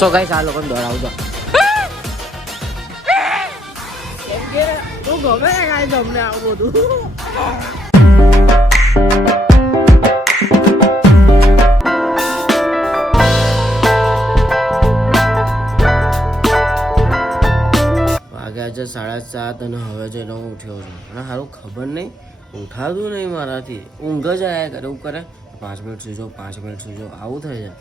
So guys આ લોકોને દોડાવું દો કેમ કે તું ગમે ગાઈસ અમને આવું બધું વાગ્યા છે 7:30 અને હવે જઈને હું ઉઠ્યો છું અને સારું ખબર નહીં ઉઠાતું નહીં મારાથી ઊંઘ જ આવ્યા કરે એવું કરે 5 મિનિટ સુઈ જાઉં 5 મિનિટ સુઈ જાઉં આવું થઈ જાય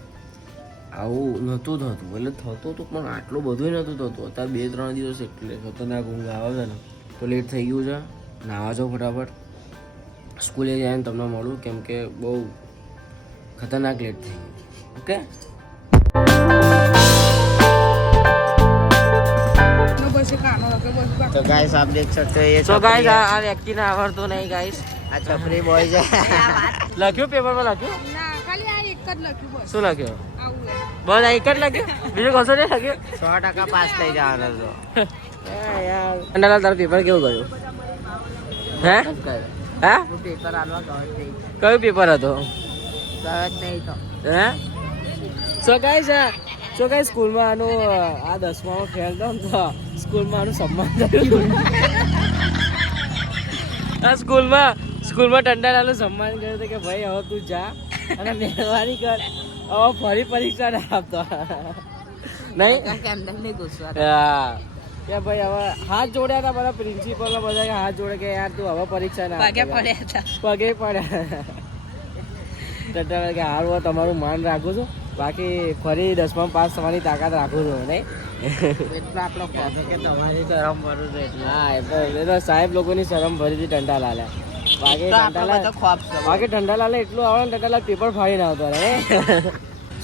આવું નહોતું થતું એટલે થતું હતું પણ આટલું બધું નહોતું થતું અત્યારે 2-3 દિવસ એટલે ખતરનાક ઊંઘ આવે છે ને તો લેટ થઈ ગયું છે નાવા જાઉં ફટાફટ સ્કૂલે જઈને તમને મળું કેમ કે બહુ ખતરનાક લેટ થઈ ગયું ઓકે तो गाइस आप देख सकते हो ये तो गाइस आ व्यक्ति ने आवड़तो नहीं गाइस आ छपरी बॉय છે લખ્યું પેપર પર લખ્યું ના ખાલી આ એક જ લખ્યું બસ શું લખ્યું બસ આ એક જ લખ્યું બીજું કશું નહીં લખ્યું 100% પાસ થઈ જવાનો છો યાર અંડાલા તારું પેપર કેવું ગયું હે હે પેપર આલવા ગયો કયું પેપર હતો ગયો નહીં તો હે સો ગાઈસ સ્કૂલમાં આનું આ 10માં ફેલ તો સ્કૂલમાં આનું સન્માન કર્યું આ સ્કૂલમાં ટંડાલાનું સન્માન કર્યું હતું કે ભાઈ હવે તું જા અને મહેરબાની કર હવે ફરી પરીક્ષા ના આપતો નહીં હા કે ભાઈ હવે હાથ જોડ્યા હતા બધા પ્રિન્સિપલ બધા હાથ જોડે કે યાર તું હવે પરીક્ષા ના પગે પડ્યા ટંડાલા કે હારું તમારું માન રાખું છું બાકી ફરી 10માં પાસ થવાની તાકાત રાખું છું નહીં એટલે આપણો ફોટો કે તમારી શરમ ભરું છે હા એ તો સાહેબ લોકોની શરમ ભરી હતી ટંડાલાલે બાકી ટંડાલાલે એટલું આવડે ને ટંડાલાલ પેપર ફાડીને આવતો રહે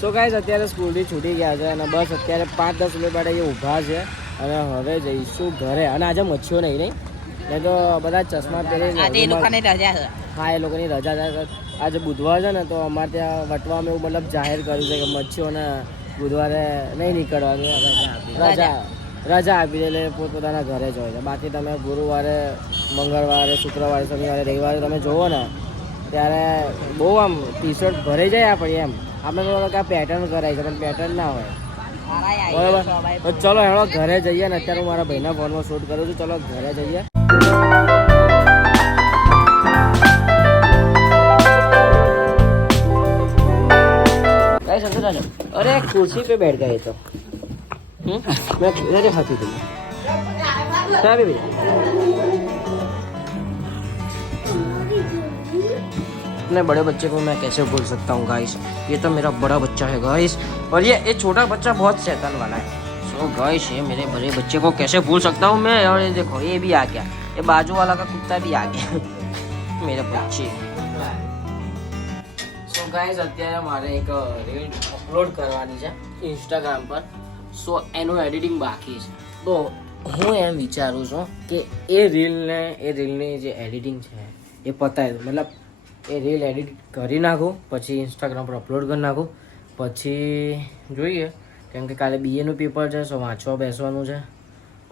સો ગાઈસ અત્યારે સ્કૂલથી છૂટી ગયા છે અને બસ અત્યારે 5-10 મિનિટ માટે એ ઊભા છે અને હવે જઈશું ઘરે અને આજે મચ્છીઓ નહીં તો બધા ચશ્મા પહેરીને હા એ લોકોની રજા છે આજે બુધવાર છે ને તો અમારે ત્યાં વટવામાં એવું મતલબ જાહેર કર્યું છે કે મચ્છીઓને બુધવારે નહીં નીકળવાનું રજા આપી દે એટલે પોતપોતાના ઘરે જ હોય છે બાકી તમે ગુરુવારે મંગળવારે શુક્રવારે શનિવારે રવિવારે તમે જુઓ ને ત્યારે બહુ આમ ટી શર્ટ ભરાઈ જાય આપણે એમ આપણે તો આ પેટર્ન કરાય છે પણ પેટર્ન ના હોય બરાબર ચલો હેડો ઘરે જઈએ ને અત્યારે હું મારા ભાઈના ફોનમાં શૂટ કરું છું ચલો ઘરે જઈએ अरे कुर्सी पे बैठ गए तो मैं अरे हाथी थी क्या भी अपने बड़े बच्चे को मैं कैसे भूल सकता हूँ गाइस ये तो मेरा बड़ा बच्चा है गाइस और ये छोटा बच्चा बहुत शैतान वाला है सो गाइस ये मेरे बड़े बच्चे को कैसे भूल सकता हूँ मैं और ये देखो ये भी आ गया ये बाजू वाला का कुत्ता भी आ गया मेरे बच्चे ગાઈસ અત્યારે મારે એક રીલ અપલોડ કરવાની છે ઇન્સ્ટાગ્રામ પર સો એનું એડિટિંગ બાકી છે તો હું એમ વિચારું છું કે એ રીલની જે એડિટિંગ છે એ પતાવી દઉં મતલબ એ રીલ એડિટ કરી નાખું પછી ઇન્સ્ટાગ્રામ પર અપલોડ કરી નાખું પછી જોઈએ કેમ કે કાલે બીએનું પેપર છે સો વાંચવા બેસવાનું છે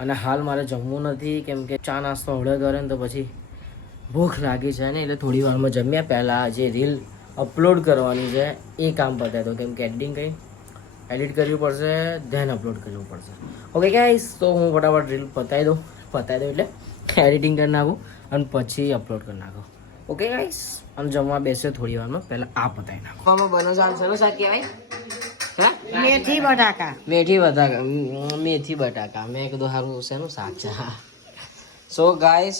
અને હાલ મારે જમવું નથી કેમ કે ચા નાસ્તો હળે કરે ને તો પછી ભૂખ લાગી છે ને એટલે થોડી વારમાં જમ્યા પહેલાં જે રીલ અપલોડ કરવાની છે એ કામ પતાવી દો કેમ કે એડિટ કરવી પડશે ધેન અપલોડ કરવું પડશે ઓકે ગાઈસ તો હું ફટાફટ રીલ પતાવી દઉં એટલે એડિટિંગ કરી નાખું અને પછી અપલોડ કરી નાખું ઓકે ગાઈસ અને જમવા બેસે થોડી વારમાં પહેલાં આ પતાવી નાખું આમાં બનો શાક કહેવાય મેથી બટાકા મેં કીધું સારું શેનું શાક છે સો ગાઈસ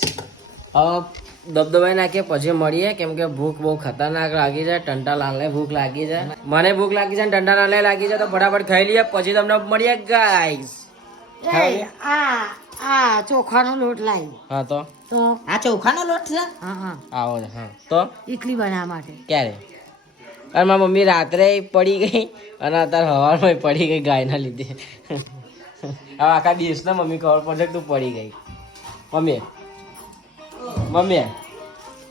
દબદબાઈ નાખીએ પછી મળીએ કેમ કે ભૂખ બહુ ખતરનાક લાગી છે ટંટાલાલને ભૂખ લાગી છે મને ભૂખ લાગી છે ટંટાલાલને લાગી છે તો ફટાફટ ખાઈ લઈએ પછી તમને મળીએ ગાઈસ આ ચોખાનો લોટ લાવી હા તો આ ચોખાનો લોટ છે આવો હા તો ઇડલી બનાવવા માટે ક્યારે અરે મારી મમ્મી રાત્રે પડી ગઈ અને અત્યારે સવારમાં પડી ગઈ ગાયના લીધે હવે આખા દિવસના મમ્મી ખબર પડશે કે તું પડી ગઈ મમ્મી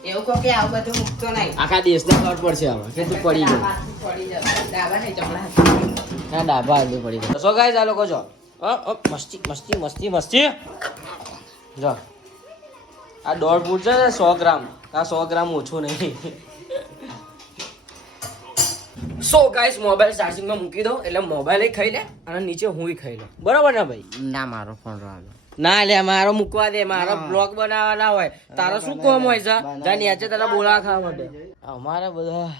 એવું કહો કે આવું બધું મૂકતો નહીં આખા દેશને ખબર પડશે હવે કે તું પડી ગઈ ના ડાબા આગળ પડી ગઈ સો ગાઈસ આ લોકો જો મસ્તી જો આ 1.5 ફૂટ છે 100 ગ્રામ આ 100 ગ્રામ ઓછું નહીં સો ગાઈસ મોબાઈલ ચાર્જિંગમાં મૂકી દો એટલે મોબાઈલ ખાઈ લે અને નીચે હું ખાઈ લઉં, બરાબર ને ભાઈ? ના મારો ફોન રહેવાનો. ના લે મારો મૂકવા દે, મારો બ્લોગ બનાવવાના હોય. તારો શું કામ હોય છે? ત્યાં નીચે તારા બોલા ખાવા માટે અમારે બધા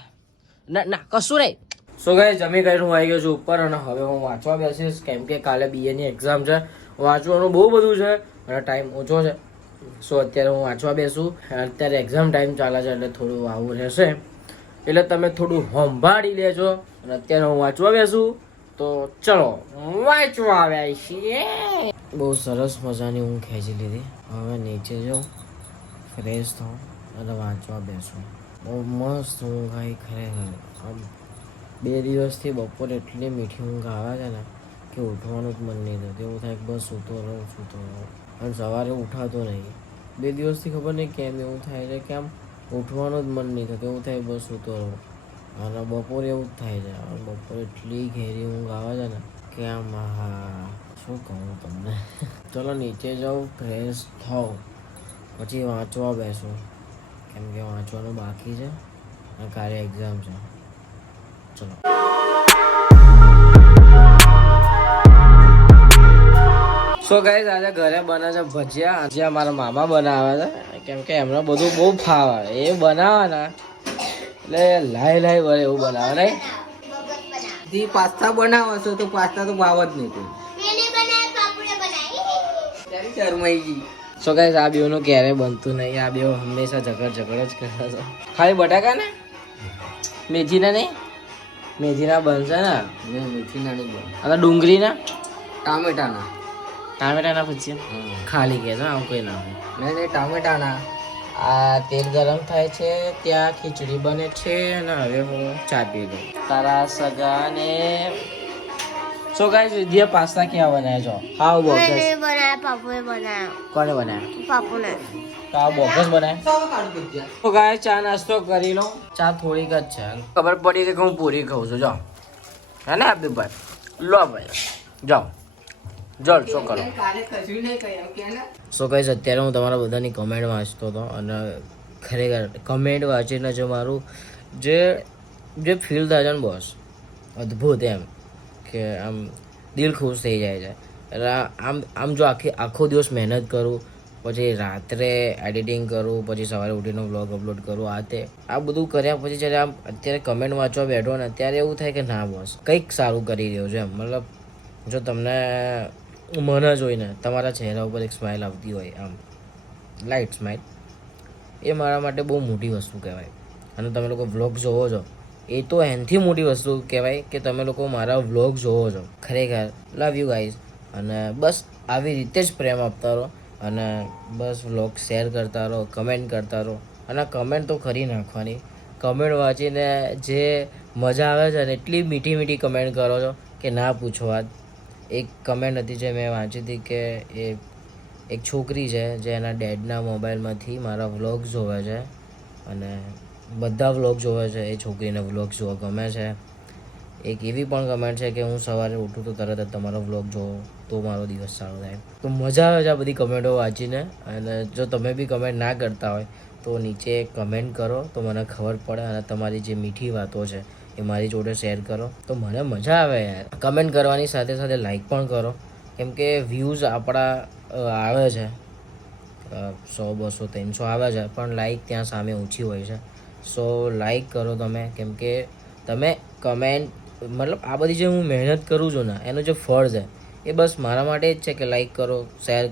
ના ના કશું નહીં. સો ગાઈસ જમી કરીને હું આવી ગયો છું ઉપર અને હવે હું વાંચવા બેસીશ કેમ કે કાલે BA ની એક્ઝામ છે. વાંચવાનું બહુ બધું છે અને ટાઈમ ઓછો છે. સો અત્યારે હું વાંચવા બેસું. અત્યારે એક્ઝામ ટાઈમ ચાલે છે એટલે થોડું આવું રહેશે, એટલે તમે થોડું સંભાળી લેજો. અને અત્યારે હું વાંચવા બેસું તો ચલો વાંચવા આવ્યા છીએ. બહુ સરસ મજાની ઊંઘ ખેંચી લીધી. હવે નીચે જાઉં, ફ્રેશ થાઉં અને વાંચવા બેસું. બહુ મસ્ત ઊંઘ આવી ખરેખર. આમ 2 દિવસથી બપોરે એટલી મીઠી ઊંઘ આવે છે ને કે ઉઠવાનું જ મન નહીં થતું. એવું થાય કે બસ સૂતો રહું અને સવારે ઉઠાતો નહીં. 2 દિવસથી ખબર નહીં કેમ એવું થાય છે કે આમ ઉઠવાનું જ મન નહીં થતું. એવું થાય બસ સૂતો રહું. અને બપોરે એવું જ થાય છે. બપોરે એટલી ઘેરી ઊંઘ આવે છે ને કે આમ હા શું કહું તમને. ચલો નીચે જાઉં, ફ્રેશ થાઉં, પછી વાંચવા બેસું કેમ કે વાંચવાનું બાકી છે અને કાલે એક્ઝામ છે. ચલો સો ગાઈસ આજે ઘરે બને છે ભજીયા. જે મારા મામા બનાવે છે કેમ કે એમને બધું બહુ ફાવે. એ બનાવે ને એટલે લાઈ વળે એવું બનાવે નહીં. પાસ્તા બનાવો છો તો પાસ્તા તો ભાવ જ નહીં કોઈ. સો ગાઈસ આ બેવનું ક્યારેય બનતું નહીં. આ બેવ હંમેશા ઝઘડ જ કરે છે. ખાલી બટાકા ને મેથીના નહીં, મેથીના બનશે ને, મેથીના નહીં બને. અને ડુંગળીના ટામેટાના ભજીયા ખાલી કે છે આવું કોઈ ના હોય. નહીં ટામેટાના. આ તેલ ગરમ થાય છે ત્યાં ખીચડી બને છે અને હવે હું ચા પી લઉં. તારા સગાને સો ગાઈસ વિદ્યા પાસ્તા ક્યાં બનાવ્યા છો? હાવ બોગસ કોને બનાવ્યા? તો આ બોગસ બનાવ્યા. તો ગાઈસ ચા નાસ્તો કરી લો. ચા થોડીક જ છે. ખબર પડી કે હું પૂરી ખાઉં છું. જાઓ હે ને આપીભાઈ, લો ભાઈ જાઓ જલ શું કરો. સો ગાઈસ અત્યારે હું તમારા બધાની કમેન્ટ વાંચતો હતો અને ખરેખર કમેન્ટ વાંચીને જો મારું જે ફીલ થાય છે ને બોસ અદ્ભુત એમ કે આમ દિલ ખુશ થઈ જાય છે. એટલે આમ જો આખો દિવસ મહેનત કરું, પછી રાત્રે એડિટિંગ કરું, પછી સવારે ઉઠીને વ્લોગ અપલોડ કરું, આ બધું કર્યા પછી જ્યારે આમ અત્યારે કમેન્ટ વાંચવા બેઠો ને ત્યારે એવું થાય કે ના બોસ કંઈક સારું કરી રહ્યો છે એમ. મતલબ જો તમને મને જોઈને તમારા ચહેરા ઉપર એક સ્માઇલ આવતી હોય આમ લાઇટ સ્માઇલ, એ મારા માટે બહુ મોટી વસ્તુ કહેવાય. અને તમે લોકો વ્લોગ જોવો છો એ તો એનાથી મોટી વસ્તુ કહેવાય કે તમે લોકો મારા વ્લોગ જોવો છો. ખરેખર લવ યુ ગાઈઝ. અને બસ આવી રીતે જ પ્રેમ આપતા રહો અને બસ વ્લોગ શેર કરતા રહો, કમેન્ટ કરતા રહો. અને કમેન્ટ તો કરી નાખવાની. કમેન્ટ વાંચીને જે મજા આવે છે ને એટલી મીઠી મીઠી કમેન્ટ કરો છો કે ના પૂછો વાત. એક કમેન્ટ હતી જે મેં વાંચી હતી કે એક છોકરી છે જે એના ડેડના મોબાઈલમાંથી મારા વ્લોગ જોવે છે અને બધા વ્લોગ જોવે છે. એ છોકરીને વ્લોગ જોવા ગમે છે. એક એવી પણ કમેન્ટ છે કે હું સવારે ઉઠું તો તરત જ તમારો વ્લોગ જોઉં તો મારો દિવસ સારો થાય. તો મજા આવે છે આ બધી કમેન્ટો વાંચીને. અને જો તમે બી કમેન્ટ ના કરતા હોય તો નીચે કમેન્ટ કરો તો મને ખબર પડે અને તમારી જે મીઠી વાતો છે એ મારી જોડે શેર કરો તો મને મજા આવે યાર. કમેન્ટ કરવાની સાથે સાથે લાઈક પણ કરો કેમ કે વ્યૂઝ આપણા આવે છે 100, 200, 300 આવે છે પણ લાઈક ત્યાં સામે ઓછી હોય છે. સો લાઈક કરો તમે કેમ કે તમે કમેન્ટ મતલબ આ બધી જે હું મહેનત કરું છું ને એનું જે ફળ છે એ બસ મારા માટે જ છે કે લાઈક કરો, શેર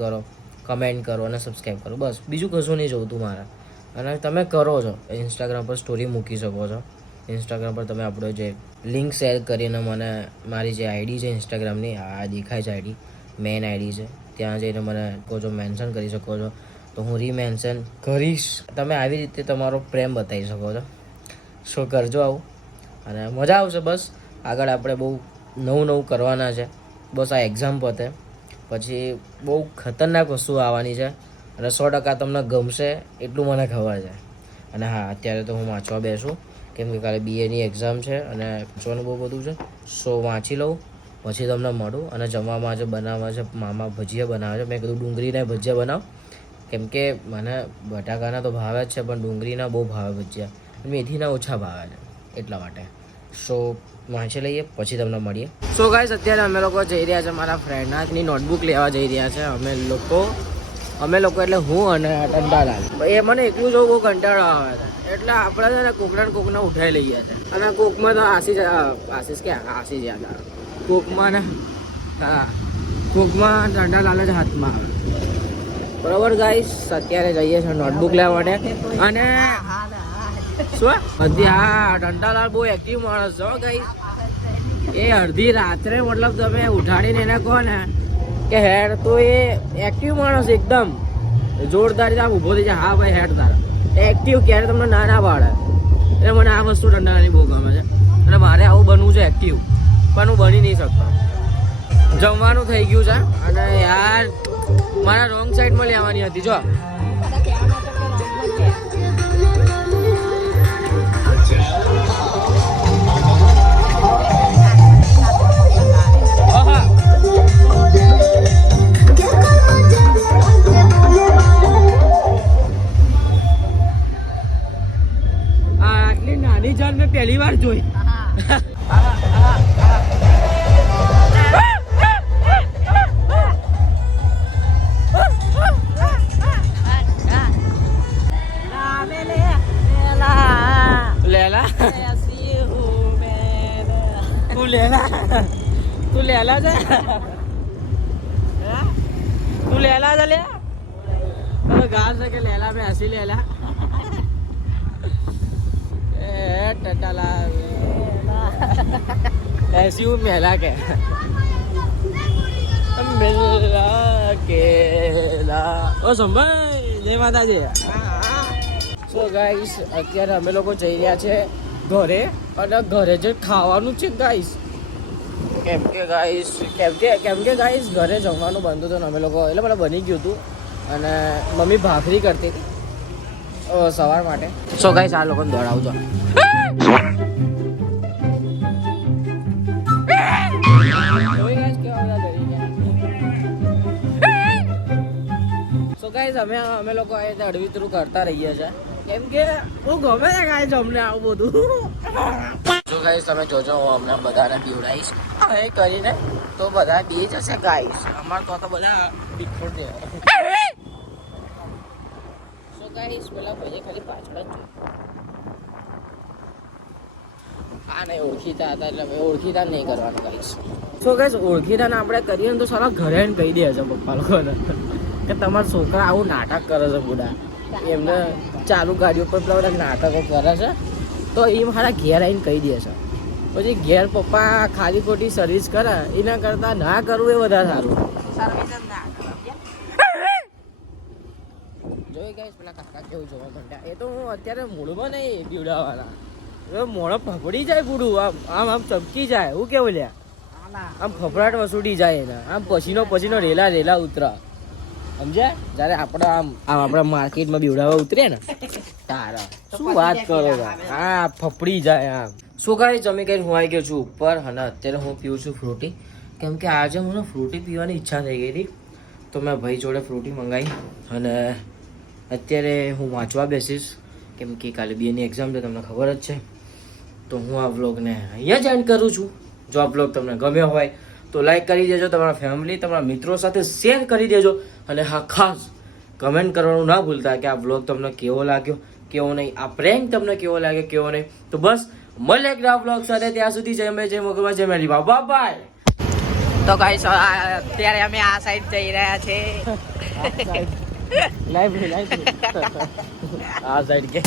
કરો, કમેન્ટ કરો અને સબસ્ક્રાઈબ કરો. બસ બીજું કશું નહીં જોતું મારા. અને તમે કરો છો. ઇન્સ્ટાગ્રામ પર સ્ટોરી મૂકી શકો છો. ઇન્સ્ટાગ્રામ પર તમે આપણો જે લિંક શેર કરીને મને મારી જે આઈડી છે ઇન્સ્ટાગ્રામની આ દેખાય છે આઈડી મેઇન આઈડી છે ત્યાં જઈને મને કહો છો મેન્શન કરી શકો છો તો હું રીમેન્શન કરીશ. તમે આવી રીતે તમારો પ્રેમ બતાવી શકો છો. શો કરજો આવું અને મજા આવશે. બસ આગળ આપણે બહુ નવું કરવાના છે. બસ આ એક્ઝામ પતે પછી બહુ ખતરનાક વસ્તુ આવવાની છે અને 100% તમને ગમશે એટલું મને ખબર છે. અને હા અત્યારે તો હું વાંચવા બેસું કેમ કે કાલે BAની એક્ઝામ છે અને વાંચવાનું બહુ બધું છે. સો વાંચી લઉં પછી તમને મળું. અને જમવામાં જે બનાવવા છે મામા ભજીયા બનાવે છે. મેં કીધું ડુંગળીના ભજીયા બનાવ કેમ કે મને બટાકાના તો ભાવે જ છે પણ ડુંગળીના બહુ ભાવે ભજીયા, મેથીના ઓછા ભાવે છે એટલા માટે. સો વાંચી લઈએ પછી તમને મળીએ. સો ગાઈસ અત્યારે અમે લોકો જઈ રહ્યા છે મારા ફ્રેન્ડની નોટબુક લેવા જઈ રહ્યા છે. અમે લોકો એટલે હું અને ટંટાલાલ. એ મને એકલું જોવું બહુ કંટાળો આવે છે એટલે આપણે છે ને કોકને ઉઠાઈ લઈએ છે. અને કોકમાં તો આશીષ યાદ આવે. કોકમાં ને હા કોકમાં ટંટાલાલ જ હાથમાં આવે. બરોબર ગાઈસ અત્યારે જઈએ છીએ નોટબુક લેવા માટે. અને શું બધી હા ટંટાલાલ બહુ એક્ટિવ માણસ છો ગાઈસ. એ અડધી રાત્રે મતલબ તમે ઉઠાડીને એને કહો ને કે હેડ તો એ એક્ટિવ માણસ એકદમ જોરદાર આમ ઊભો થઈ જાય. હા ભાઈ હેડ તાર એક્ટિવ ક્યારે તમને ના પાડે. એટલે મને આ વસ્તુ ટંટાલાની બહુ ગમે છે અને મારે આવું બનવું છે એક્ટિવ, પણ હું બની નહીં શકતો. જમવાનું થઈ ગયું છે અને યાર મારા રોંગ સાઈડમાં લેવાની હતી જો. આટલી નાની જાન મેં પહેલી વાર જોઈ. तू लेला जा ले गाल से के लेला में हंसी लेला टटाला ऐसी हूँ मेला के मेला केला ओ संभाई जय माताજી. સો ગાઈસ અત્યારે અમે લોકો જઈ રહ્યા છે ઘરે અને ઘરે જે ખાવાનું છે ગાઈસ. કેમ કે ગાઈસ ઘરે જમવાનું બનતું હતું ને અમે લોકો એટલે મને બની ગયું હતું અને મમ્મી ભાખરી કરતી હતી સવાર માટે. સો ગાઈસ આ લોકોને દોડાવજો. સો ગાઈસ અમે લોકો અડવિતરું કરતા રહીએ છીએ કેમ કે બહુ ગમે છે ગાઈસ અમને આવું બધું. જો ગાઈસ તમે જોજો હું હમણાં બધાને પીવડાવીશ એ કરીને તો બધા પી જશે ગાઈસ. અમાર તો બધા બિસ્કુટ દે. સો ગાઈસ પેલા ભાઈએ ખાલી પાછળ જ આ નહીં ઓળખીતા હતા એટલે ઓળખીતા નહીં કરવાનું ગાઈસ. સો ગાઈસ ઓળખીતાને આપણે કરીએ ને તો સારા ઘરે આવીને કહી દે છે પપ્પા લોકોને કે તમારા છોકરા આવું નાટક કરે છે બુડા. એમને ચાલુ ગાડીઓ પર પેલા નાટકો કરે છે તો એ મારા ઘેર આવીને કહી દે છે. પછી ઘેર પપ્પા ખાલી ખોટી સર્વિસ કરે એના કરતાં ના કરવું એ વધારે સારું. જોઈ ગઈશ પેલા કાકા કેવું જોવા માંડ્યા. એ તો હું અત્યારે મૂળમાં નહીં પીવડાવવાના. મોડો ફફડી જાય પૂરું આમ ચમકી જાય. હું કેવું લ્યા આમ ફફડાટ વસૂડી જાય એના આમ પછીનો રેલા ઉતરા સમજ્યા. જયારે આપણે માર્કેટમાં બીવડાવવા ઉતરે ને તારા શું વાત કરો હા ફફડી જાય આમ. શું કાંઈ જમી કઈ હું આવી ગયો છું ઉપર અને અત્યારે હું પીવું છું ફ્રૂટી કેમ કે આજે મને ફ્રૂટી પીવાની ઈચ્છા થઈ ગઈ હતી તો મેં ભાઈ જોડે ફ્રૂટી મંગાવી અને અત્યારે હું વાંચવા બેસીશ કેમ કે કાલે બીએની એક્ઝામ છે તમને ખબર જ છે. તો હું આ વ્લોગને અહીંયા જ એન્ડ કરું છું. જો આ વ્લોગ તમને ગમ્યો હોય તો લાઈક કરી દેજો, તમારા ફેમિલી તમારા મિત્રો સાથે શેર કરી દેજો અને હા ખાસ કમેન્ટ કરવાનું ના ભૂલતા કે આ વ્લોગ તમને કેવો લાગ્યો કેવો નહીં, આ પ્રેન્ક તમને કેવો લાગ્યો કેવો નહીં. તો બસ મળે એક નવા વ્લોગ સાથે. ત્યાં સુધી જય મેં જય મોગલમાં જય મેલી બાબા બાય. તો ગાઈસ અત્યારે અમે આ સાઈડ જઈ રહ્યા છે. લાઈવ આ સાઈડ કે